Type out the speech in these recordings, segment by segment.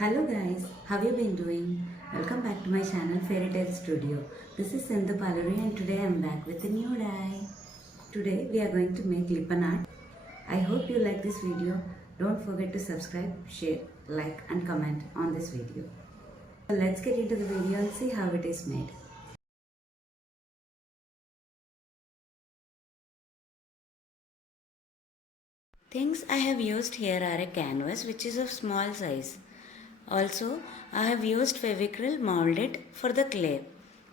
Hello guys, how have you been doing? Welcome back to my channel Fairy Tale Studio. This is Sindhu Paluri and today I am back with a new die. Today we are going to make lippen art. I hope you like this video. Don't forget to subscribe, share, like and comment on this video. So let's get into the video and see how it is made. Things I have used here are a canvas which is of small size. Also, I have used Fevicryl molded for the clay,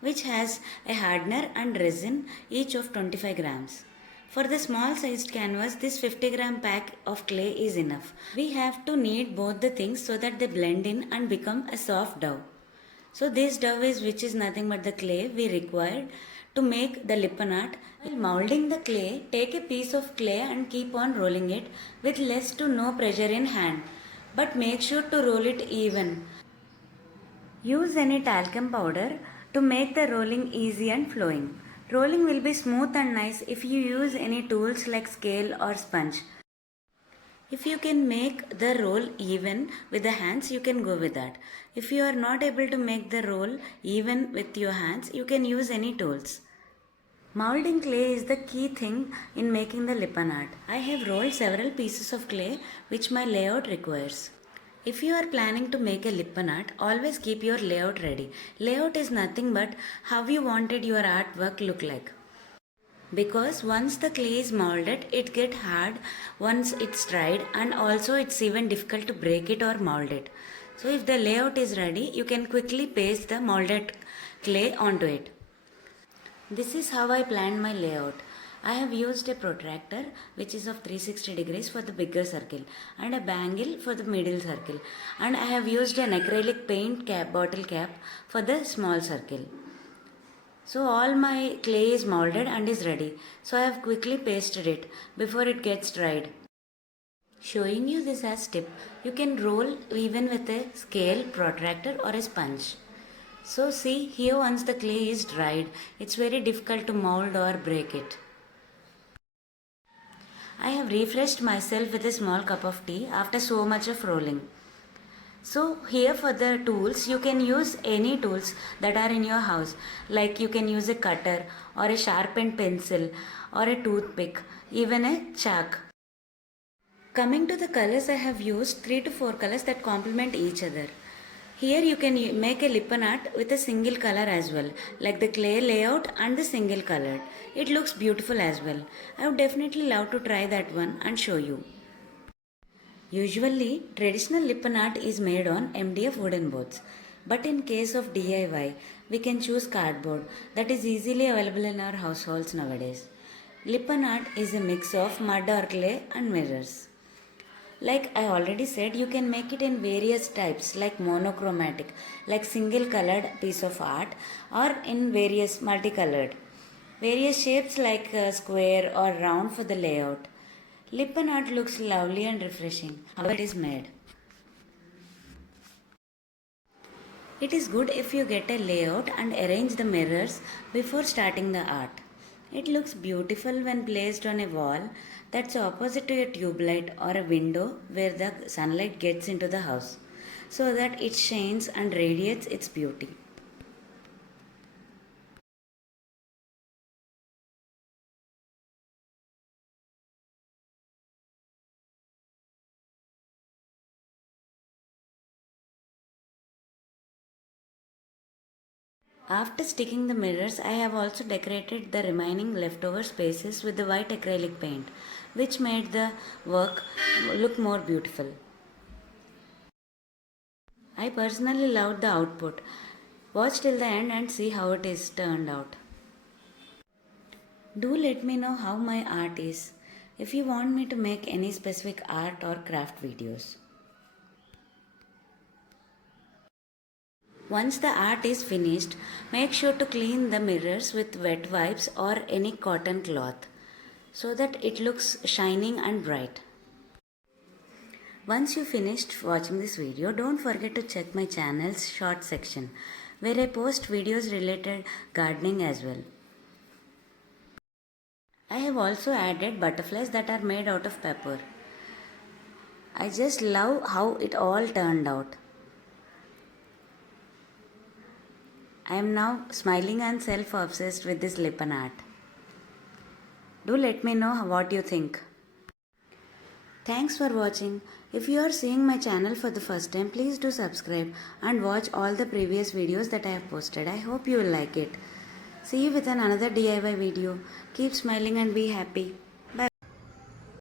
which has a hardener and resin each of 25 grams. For the small sized canvas, this 50-gram pack of clay is enough. We have to knead both the things so that they blend in and become a soft dough. So this dough is which is nothing but the clay we required to make the lippen art. While moulding the clay, take a piece of clay and keep on rolling it with less to no pressure in hand. But make sure to roll it even. Use any talcum powder to make the rolling easy and flowing. Rolling will be smooth and nice if you use any tools like scale or sponge. If you can make the roll even with the hands, you can go with that. If you are not able to make the roll even with your hands, you can use any tools. Moulding clay is the key thing in making the lippen art. I have rolled several pieces of clay which my layout requires. If you are planning to make a lippen art, always keep your layout ready. Layout is nothing but how you wanted your artwork look like. Because once the clay is molded, it gets hard once it's dried, and also it's even difficult to break it or mold it. So if the layout is ready, you can quickly paste the molded clay onto it. This is how I planned my layout. I have used a protractor which is of 360 degrees for the bigger circle and a bangle for the middle circle, and I have used an acrylic paint bottle cap for the small circle. So all my clay is molded and is ready. So I have quickly pasted it before it gets dried. Showing you this as tip, you can roll even with a scale, protractor or a sponge. So see here, once the clay is dried, it's very difficult to mold or break it. I have refreshed myself with a small cup of tea after so much of rolling. So here for the tools, you can use any tools that are in your house, like you can use a cutter or a sharpened pencil or a toothpick, even a chalk. Coming to the colors, I have used 3 to 4 colors that complement each other. Here you can make a lippen art with a single color as well, like the clay layout and the single colored. It looks beautiful as well. I would definitely love to try that one and show you. Usually, traditional lippen art is made on MDF wooden boards. But in case of DIY, we can choose cardboard that is easily available in our households nowadays. Lippen art is a mix of mud or clay and mirrors. Like I already said, you can make it in various types like monochromatic, like single colored piece of art, or in various multicolored. Various shapes like square or round for the layout. Lippen art looks lovely and refreshing. How it is made. It is good if you get a layout and arrange the mirrors before starting the art. It looks beautiful when placed on a wall that's opposite to a tube light or a window where the sunlight gets into the house, so that it shines and radiates its beauty. After sticking the mirrors, I have also decorated the remaining leftover spaces with the white acrylic paint, which made the work look more beautiful. I personally loved the output. Watch till the end and see how it is turned out. Do let me know how my art is if you want me to make any specific art or craft videos. Once the art is finished, make sure to clean the mirrors with wet wipes or any cotton cloth so that it looks shining and bright. Once you finished watching this video, don't forget to check my channel's short section where I post videos related gardening as well. I have also added butterflies that are made out of paper. I just love how it all turned out. I am now smiling and self-obsessed with this Lipan art. Do let me know what you think. Thanks for watching. If you are seeing my channel for the first time, please do subscribe and watch all the previous videos that I have posted. I hope you will like it. See you with another DIY video. Keep smiling and be happy.